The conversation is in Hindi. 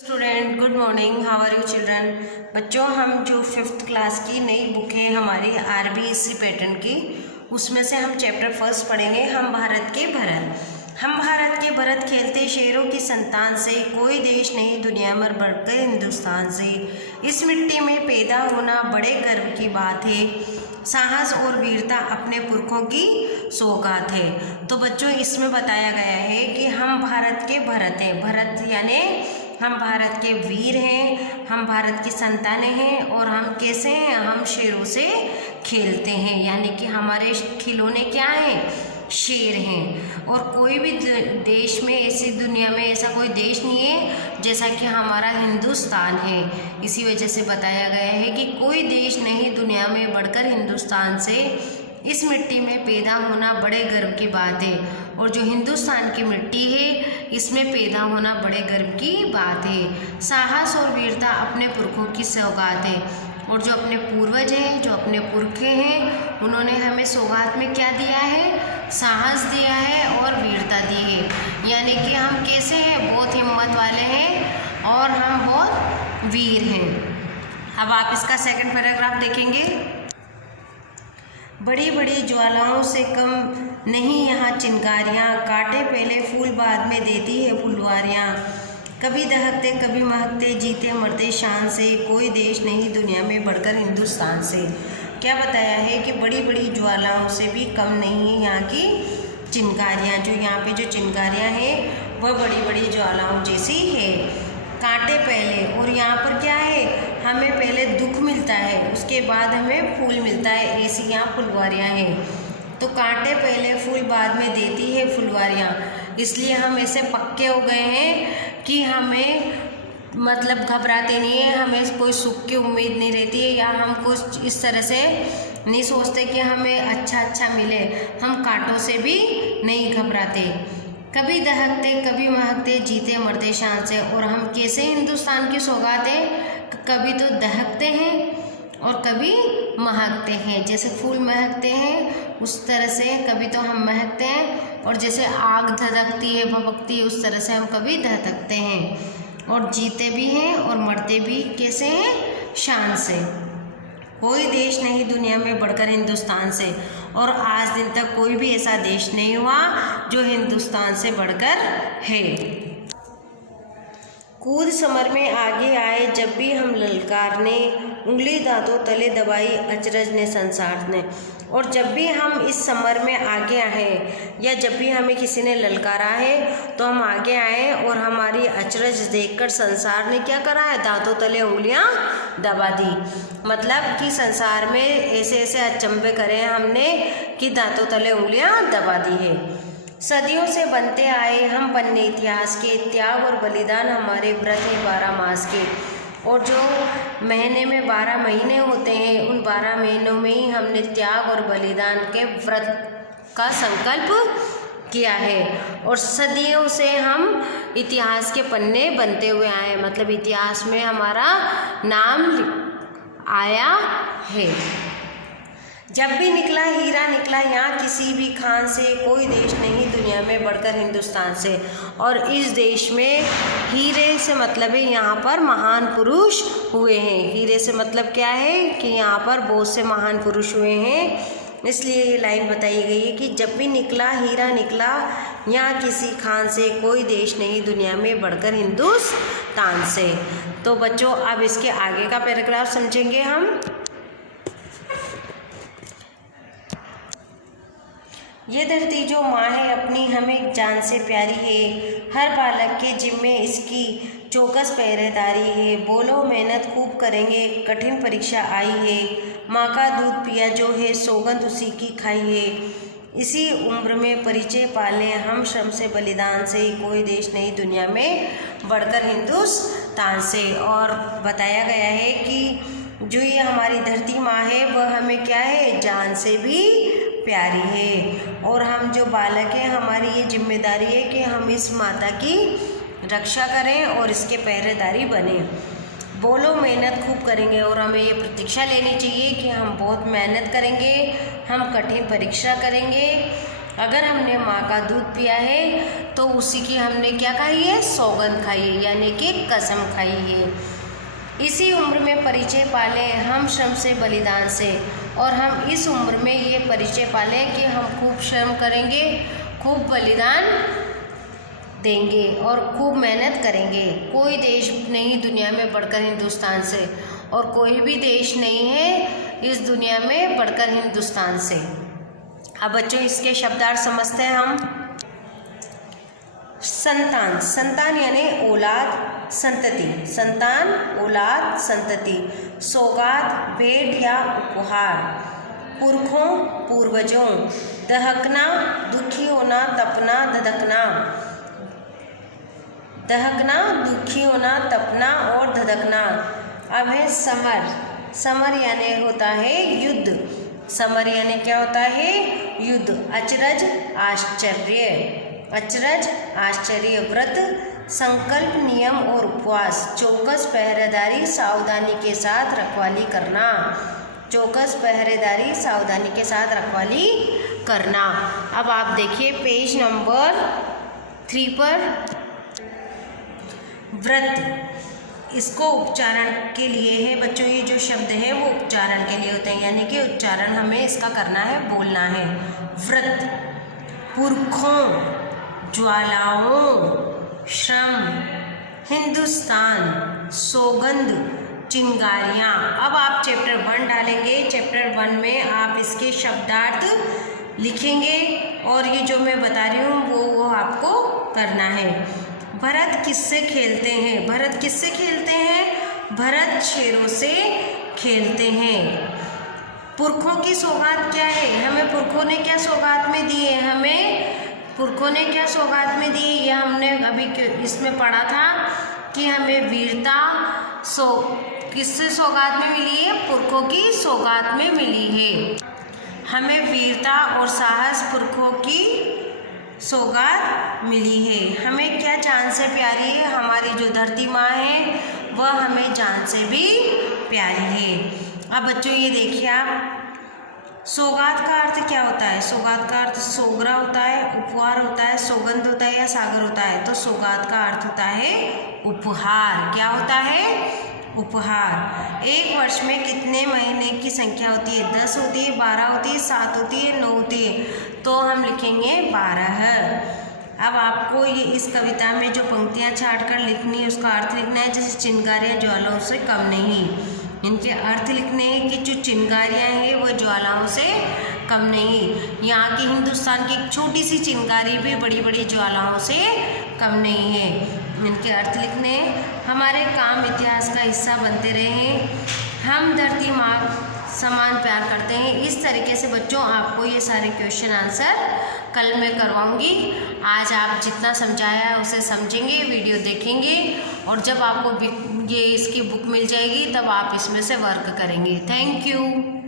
Student good morning, how are you children. बच्चों, हम जो 5th क्लास की नई बुक है हमारी RBSC पैटर्न की, उसमें से हम चैप्टर फर्स्ट पढ़ेंगे हम भारत के भरत। हम भारत के भरत खेलते शेरों की संतान से, कोई देश नहीं दुनिया में बढ़कर हिंदुस्तान से। इस मिट्टी में पैदा होना बड़े गर्व की बात है, साहस और वीरता अपने पुरखों की सौगात है। तो बच्चों, इसमें बताया गया है कि हम भारत के भरत हैं। भरत यानी हम भारत के वीर हैं, हम भारत की संतानें हैं। और हम कैसे हैं? हम शेरों से खेलते हैं, यानी कि हमारे खिलौने क्या हैं? शेर हैं। और कोई भी देश में, ऐसी दुनिया में ऐसा कोई देश नहीं है जैसा कि हमारा हिंदुस्तान है। इसी वजह से बताया गया है कि कोई देश नहीं दुनिया में बढ़कर हिंदुस्तान से। इस मिट्टी में पैदा होना बड़े गर्व की बात है। और जो हिंदुस्तान की मिट्टी है, इसमें पैदा होना बड़े गर्व की बात है। साहस और वीरता अपने पुरखों की सौगात है। और जो अपने पूर्वज हैं, जो अपने पुरखे हैं, उन्होंने हमें सौगात में क्या दिया है? साहस दिया है और वीरता दी है। यानी कि हम कैसे हैं? बहुत हिम्मत वाले हैं और हम बहुत वीर हैं। अब आप इसका सेकंड पैराग्राफ देखेंगे। बड़ी बड़ी ज्वालाओं से कम नहीं यहाँ चिंगारियाँ, कांटे पहले फूल बाद में देती है फुलवारियाँ। कभी दहकते कभी महकते, जीते मरते शान से, कोई देश नहीं दुनिया में बढ़कर हिंदुस्तान से। क्या बताया है कि बड़ी बड़ी ज्वालाओं से भी कम नहीं है यहाँ की चिंगारियाँ। जो यहाँ पे जो चिंगारियाँ हैं वह बड़ी बड़ी ज्वालाओं जैसी है। कांटे पहले, और यहाँ पर क्या है? हमें पहले दुख मिलता है, उसके बाद हमें फूल मिलता है, ऐसी यहाँ फुलवारियाँ हैं। तो कांटे पहले फूल बाद में देती है फुलवारियाँ। इसलिए हम ऐसे पक्के हो गए हैं कि हमें मतलब घबराते नहीं है, हमें कोई सुख की उम्मीद नहीं रहती है, या हम कुछ इस तरह से नहीं सोचते कि हमें अच्छा मिले। हम कांटों से भी नहीं घबराते। कभी दहकते कभी महकते, जीते मरते शान से। और हम कैसे हिंदुस्तान की सौगात हैं? कभी तो दहकते हैं और कभी महकते हैं। जैसे फूल महकते हैं उस तरह से कभी तो हम महकते हैं, और जैसे आग धधकती है, भभकती है, उस तरह से हम कभी दहकते हैं। और जीते भी हैं और मरते भी कैसे हैं? शान से। कोई देश नहीं दुनिया में बढ़कर हिंदुस्तान से। और आज दिन तक कोई भी ऐसा देश नहीं हुआ जो हिंदुस्तान से बढ़कर है। कूद समर में आगे आए जब भी हम ललकारने, उंगली दांतों तले दबाई अचरज ने संसार ने। और जब भी हम इस समर में आगे आए, या जब भी हमें किसी ने ललकारा है, तो हम आगे आए और हमारी अचरज देखकर संसार ने क्या करा है? दांतों तले उंगलियां दबा दी। मतलब कि संसार में ऐसे ऐसे अचंभे करे हैं हमने कि दांतों तले उंगलियां दबा दी है। सदियों से बनते आए हम पन्ने इतिहास के, त्याग और बलिदान हमारे व्रत है 12 मास के। और जो महीने में 12 महीने होते हैं, उन 12 महीनों में ही हमने त्याग और बलिदान के व्रत का संकल्प किया है। और सदियों से हम इतिहास के पन्ने बनते हुए आए, मतलब इतिहास में हमारा नाम आया है। जब भी निकला हीरा निकला यहाँ किसी भी खान से, कोई देश नहीं दुनिया में बढ़कर हिंदुस्तान से। और इस देश में हीरे से मतलब है यहाँ पर महान पुरुष हुए हैं। हीरे से मतलब क्या है? कि यहाँ पर बहुत से महान पुरुष हुए हैं। इसलिए ये लाइन बताई गई है कि जब भी निकला हीरा निकला यहाँ किसी खान से, कोई देश नहीं दुनिया में बढ़कर हिंदुस्तान से। तो बच्चों, अब इसके आगे का पैराग्राफ समझेंगे हम। ये धरती जो माँ है अपनी, हमें जान से प्यारी है। हर बालक के जिम्मे इसकी चौकस पहरेदारी है। बोलो मेहनत खूब करेंगे, कठिन परीक्षा आई है। माँ का दूध पिया जो है, सौगंध उसी की खाई है। इसी उम्र में परिचय पाले हम श्रम से बलिदान से, कोई देश नहीं दुनिया में बढ़कर हिंदुस्तान से। और बताया गया है कि जो ये हमारी धरती माँ है वह हमें क्या है? जान से भी प्यारी है। और हम जो बालक हैं, हमारी ये जिम्मेदारी है कि हम इस माता की रक्षा करें और इसके पहरेदारी बने। बोलो मेहनत खूब करेंगे, और हमें ये प्रतीक्षा लेनी चाहिए कि हम बहुत मेहनत करेंगे, हम कठिन परीक्षा करेंगे अगर हमने माँ का दूध पिया है तो उसी की हमने क्या खाई है, सौगंध खाई है, यानी कि कसम खाई है। इसी उम्र में परिचय पाले हम श्रम से बलिदान से, और हम इस उम्र में ये परिचय पालें कि हम खूब श्रम करेंगे, खूब बलिदान देंगे और खूब मेहनत करेंगे। कोई देश नहीं दुनिया में बढ़कर हिंदुस्तान से, और कोई भी देश नहीं है इस दुनिया में बढ़कर हिंदुस्तान से। अब बच्चों इसके शब्दार्थ समझते हैं हम। संतान, संतान यानी औलाद, संतति, संतान औलाद संतति। सौगात भेंट या उपहार, पुरखों पूर्वजों। दहकना दुखी होना, तपना धधकना, दहकना दुखी होना, तपना और धधकना। अब है समर, समर यानी होता है युद्ध, समर यानी क्या होता है, युद्ध। अचरज आश्चर्य, अचरज आश्चर्य। व्रत संकल्प नियम और उपवास। चौकस पहरेदारी सावधानी के साथ रखवाली करना, चौकस पहरेदारी सावधानी के साथ रखवाली करना। अब आप देखिए पेज नंबर 3 पर व्रत, इसको उच्चारण के लिए है बच्चों, ये जो शब्द है वो उच्चारण के लिए होते हैं, यानी कि उच्चारण हमें इसका करना है, बोलना है। व्रत, पुरखों, ज्वालाओं, श्रम, हिंदुस्तान, सौगंध, चिंगारियाँ। अब आप चैप्टर 1 डालेंगे, चैप्टर 1 में आप इसके शब्दार्थ लिखेंगे और ये जो मैं बता रही हूँ वो आपको करना है। भरत किससे खेलते हैं, भरत किससे खेलते हैं, भरत शेरों से खेलते हैं। पुरखों की सौगात क्या है, हमें पुरखों ने क्या सौगात में दी है, हमें पुरखों ने क्या सौगात में दी, ये हमने अभी इसमें पढ़ा था कि हमें वीरता किससे सौगात में मिली है, पुरखों की सौगात में मिली है। हमें वीरता और साहस पुरखों की सौगात मिली है। हमें क्या जान से प्यारी है, हमारी जो धरती माँ है वह हमें जान से भी प्यारी है। अब बच्चों ये देखिए आप, सौगात का अर्थ क्या होता है, सौगात का अर्थ सोगरा होता है, उपहार होता है, सौगंध होता है या सागर होता है। तो सौगात का अर्थ होता है उपहार। क्या होता है, उपहार। एक वर्ष में कितने महीने की संख्या होती है, 10 होती है, 12 होती है, 7 होती है, 9 होती है, तो हम लिखेंगे 12। अब आपको ये इस कविता में जो पंक्तियाँ छाट कर लिखनी है उसका अर्थ लिखना है। जैसे चिंगारियाँ ज्वालाओं से कम नहीं, इनके अर्थ लिखने हैं कि जो चिंगारियाँ हैं वो ज्वालाओं से कम नहीं। यहाँ की हिंदुस्तान की एक छोटी सी चिंगारी भी बड़ी बड़ी ज्वालाओं से कम नहीं है, इनके अर्थ लिखने हैं। हमारे काम इतिहास का हिस्सा बनते रहे हैं, हम धरती माँ समान प्यार करते हैं। इस तरीके से बच्चों आपको ये सारे क्वेश्चन आंसर कल मैं करवाऊंगी। आज आप जितना समझाया है उसे समझेंगे, वीडियो देखेंगे, और जब आपको ये इसकी बुक मिल जाएगी तब आप इसमें से वर्क करेंगे। Thank you.